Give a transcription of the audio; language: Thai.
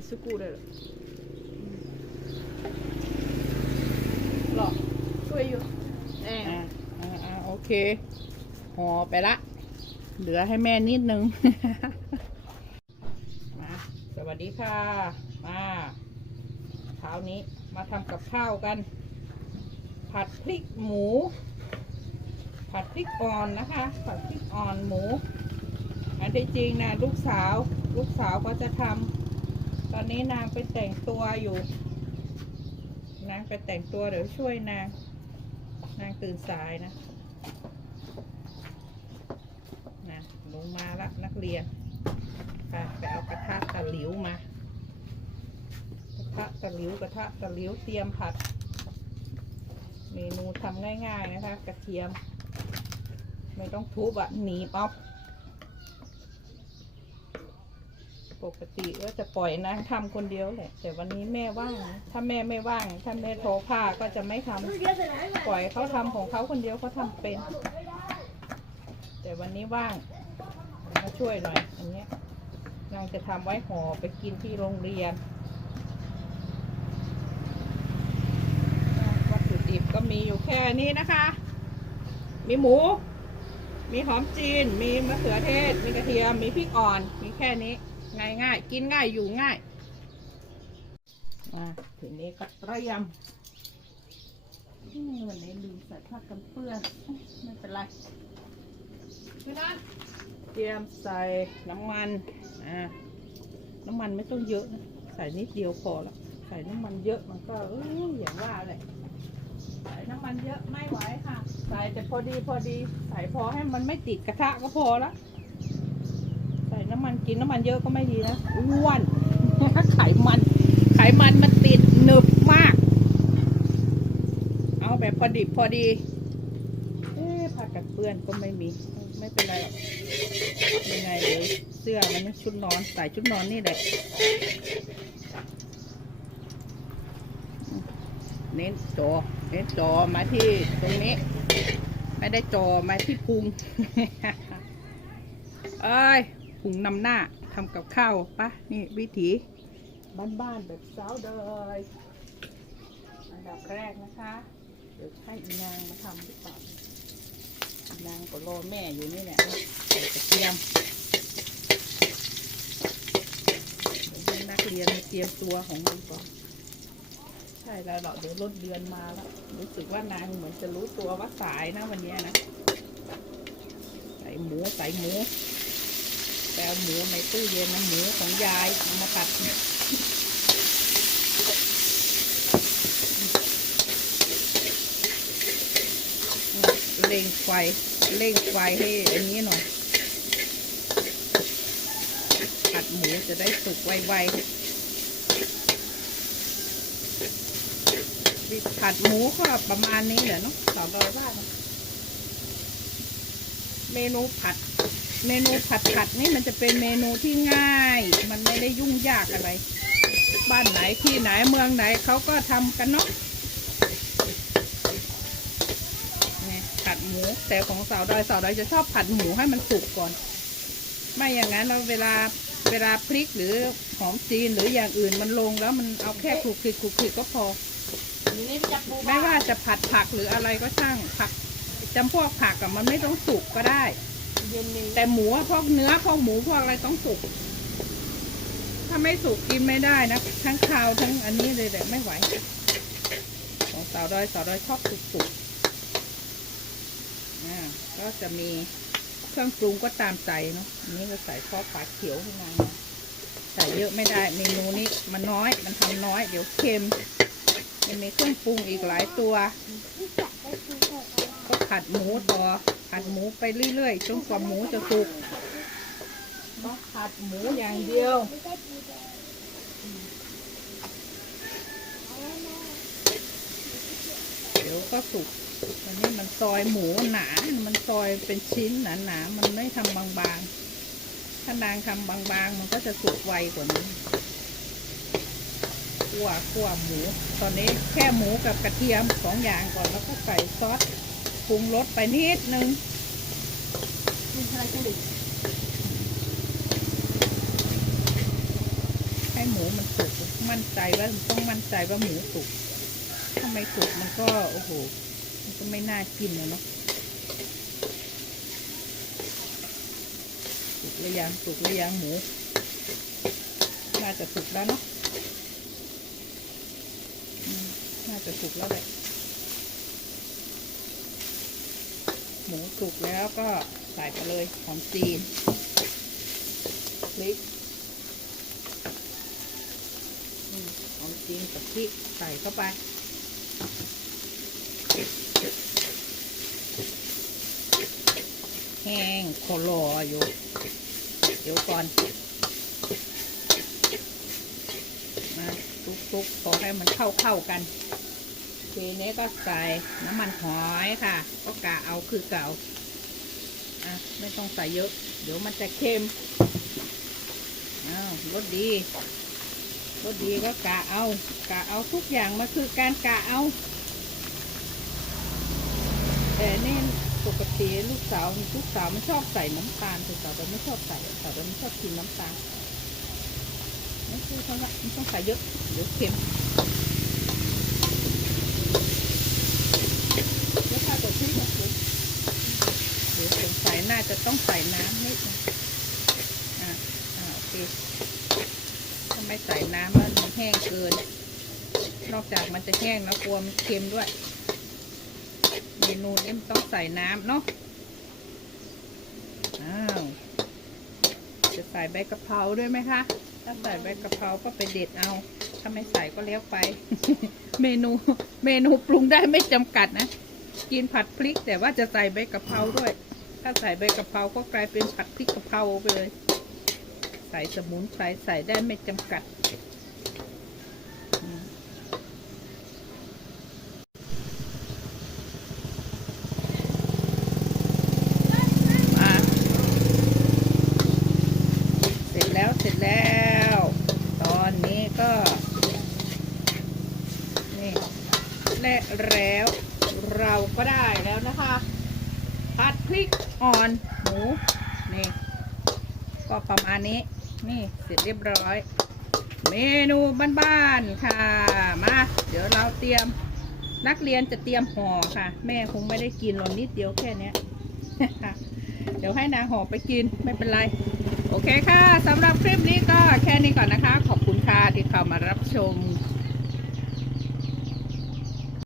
มิสุกุเลยเหรอหรอช่วยอยู่แน่อ่าอ่าอ่าโอเคห่อไปละ เหลือให้แม่นิดนึง มาสวัสดีค่ะ มาเช้านี้มาทำกับข้าวกัน ผัดพริกหมู ผัดพริกอ่อนนะคะ ผัดพริกอ่อนหมูอันที่จริงนะลูกสาว ลูกสาวเขาจะทำ ตอนนี้นางไปแต่งตัวอยู่ นางไปแต่งตัวเดี๋ยวช่วยนาง นางตื่นสายนะนะลงมาละนักเรียนไปไปเอากระทะตะหลิวมากระทะตะหลิวกระทะตะหลิวเตรียมผัด เมนูทำง่ายๆนะคะ กระเทียม ไม่ต้องทุบอะหนีบเอา ปกติก็จะปล่อยนางทำคนเดียวแหละ แต่วันนี้แม่ว่างถ้าแม่ไม่ว่าง ถ้าแม่โทรผ้าก็จะไม่ทำปล่อยเขาทำของเขาคนเดียวเขาทำเป็น แต่วันนี้ว่างมาช่วยหน่อยอันเนี้ยนางจะทำไว้ห่อไปกินที่โรงเรียนวัตถุดิบก็มีอยู่แค่นี้นะคะ มีหมู มีหอมจีน มีมะเขือเทศ มีกระเทียม มีพริกอ่อน มีแค่นี้ ง่ายง่ายๆกินง่ายอยู่ง่ายอ่าทีนี้ก็เตรียมอืมวันนี้ลืมใส่ผ้ากันเปื้อน ไม่เป็นไรพี่นัทเตรียมใส่น้ำมันอ่าน้ำมันไม่ต้องเยอะนะใส่นิดเดียวพอละใส่น้ำมันเยอะมันก็เอออย่างว่าเลยใส่น้ำมันเยอะไม่ไหวค่ะ ใส่แต่พอดีพอดี ใส่พอให้มันไม่ติดกระทะก็พอละใส่น้ำมัน กินน้ำมันเยอะก็ไม่ดีนะอ้วนไขมัน ไขมันมันติดหนึบมาก เอาแบบพอดิบพอดีเอ๊ะผ้ากันเปื้อนก็ไม่มี ไม่เป็นไรหรอกยังไงเดี๋ยวเสื้อมันนะชุดนอนใส่ชุดนอนนี่แหละเน้นจอเน้นจอมาที่ตรงนี้ ไม่ได้จอมาที่พุง เอ้ย พุงนำหน้าทำกับข้าวปะนี่วิถีบ้านๆแบบสาวเดยอันดับแรกนะคะ เดี๋ยวให้อีนางมาทำดีกว่าอีนางก็รอแม่อยู่นี่แหละใส่กระเทียมให้นักเรียนเตรียมตัวของมันก่อนใช่แล้วหรอกเดี๋ยวรถเดือนมาแล้ว รู้สึกว่านางเหมือนจะรู้ตัวว่าสายนะวันนี้นะ ใส่หมูใส่หมู แปลหมูในตู้เย็นนะหมูของยายเอามาตัดเนี่ยเร่งไฟเร่งไฟให้อันนี้หน่อยผัดหมูจะได้สุกไวๆผัดหมูก็ประมาณนี้แหละเนาะสองร้อยบาทเมนูผัด เมนูผัดผัดนี่มันจะเป็นเมนูที่ง่าย มันไม่ได้ยุ่งยากอะไร บ้านไหนที่ไหนเมืองไหนเขาก็ทำกันเนาะนี่ผัดหมู แต่ของสาวดอยสาวดอยจะชอบผัดหมูให้มันสุกก่อน ไม่อย่างนั้นเราเวลาเวลาพริกหรือหอมจีนหรืออย่างอื่นมันลงแล้วมันเอาแค่คลุกคลิกคลุกคลิกก็พอไม่ว่าจะผัดผักหรืออะไรก็ช่างผักจำพวกผักอะมันไม่ต้องสุกก็ได้ เย็นนี้แต่หมูพวกเนื้อพวกหมูพวกอะไรต้องสุก ถ้าไม่สุกกินไม่ได้นะ ทั้งคาวทั้งอันนี้เลยแหละไม่ไหว ของสาวดอยสาวดอยชอบสุกๆอ่าก็จะมีเครื่องปรุงก็ตามใจเนาะอันนี้ก็ใส่ซอสปลาเขียวขึ้นมานใส่เยอะไม่ได้เมนูนี้มันน้อยมันทำน้อย เดี๋ยวเค็มยังมีเครื่องปรุงอีกหลายตัว ก็ผัดหมูต่อ ผัดหมูไปเรื่อยๆจนกว่าหมูจะสุกต้องผัดหมูอย่างเดียว เดี๋ยวก็สุกอันนี้มันซอยหมูหนา มันซอยเป็นชิ้นหนาๆ มันไม่ทำบางๆ ถ้านางทำบางๆ มันก็จะสุกไวกว่านี้คั่วคั่วหมู ตอนนี้แค่หมูกับกระเทียมสองอย่างก่อนแล้วก็ใส่ซอส ปรุงรสไปนิดนึงให้หมูมันสุกมั่นใจว่าต้องมั่นใจว่าหมูสุกถ้าไม่สุกมันก็โอ้โห มันก็ไม่น่ากินเลยเนาะสุกหรือยังสุกหรือยังหมู น่าจะสุกแล้วเนาะน่าจะสุกแล้วแหละ หมูสุกแล้วก็ใส่ไปเลยหอมจีนพริกหอมจีนกับพริกใส่เข้าไปแห้งโคโลอยู่ เดี๋ยวก่อน มาทุกๆพอให้มันเข้าเข้าๆกัน ทีนี้ก็ใส่น้ำมันหอยค่ะ ก็กะเอาคือเก่าอะไม่ต้องใส่เยอะ เดี๋ยวมันจะเค็มอ้าวรสดีรสดีก็กะเอา กะเอาทุกอย่างมาคือการกะเอา แต่นี่ปกติลูกสาวลูกสาวไม่ชอบใส่น้ำตาลแต่สาวไม่ชอบใส่สาวไม่ชอบกินน้ำตาลไม่ใช่เพราะว่ไม่ต้องใส่เยอะเดี๋ยวเค็ม แล้วถ้าจะพริกอะคือเดี๋ยวสงสัยน่า จะต้องใส่น้ำนิดนึงอ่าอ่าโอเคถ้าไม่ใส่น้ำแล้วมันแห้งเกิน นอกจากมันจะแห้งแล้วกลัวมันเค็มด้วย เมนูนี้มันต้องใส่น้ำเนาะ อ้าว จะใส่ใบกะเพราด้วยไหมคะ ถ้าใส่ใบกะเพราก็ไปเด็ดเอา ถ้าไม่ใส่ก็เลี้ยวไป เมนูเมนูปรุงได้ไม่จำกัดนะ กินผัดพริกแต่ว่าจะใส่ใบกะเพราด้วย ถ้าใส่ใบกะเพราก็กลายเป็นผัดพริกกะเพราไปเลย ใส่สมุนไพรใส่ได้ไม่จำกัด มา เสร็จแล้วเสร็จแล้ว ตอนนี้ก็ นี่และแล้วเราก็ได้ ผัดพริกอ่อนหมูนี่ก็ประมาณนี้ นี่เสร็จเรียบร้อย เมนูบ้านๆค่ะ มา เดี๋ยวเราเตรียมนักเรียนจะเตรียมห่อค่ะ แม่คงไม่ได้กินหรอกนิดเดียวแค่นี้เดี๋ยวให้นางห่อไปกินไม่เป็นไร โอเคค่ะสำหรับคลิปนี้ก็แค่นี้ก่อนนะคะ ขอบคุณค่ะที่เข้ามารับชม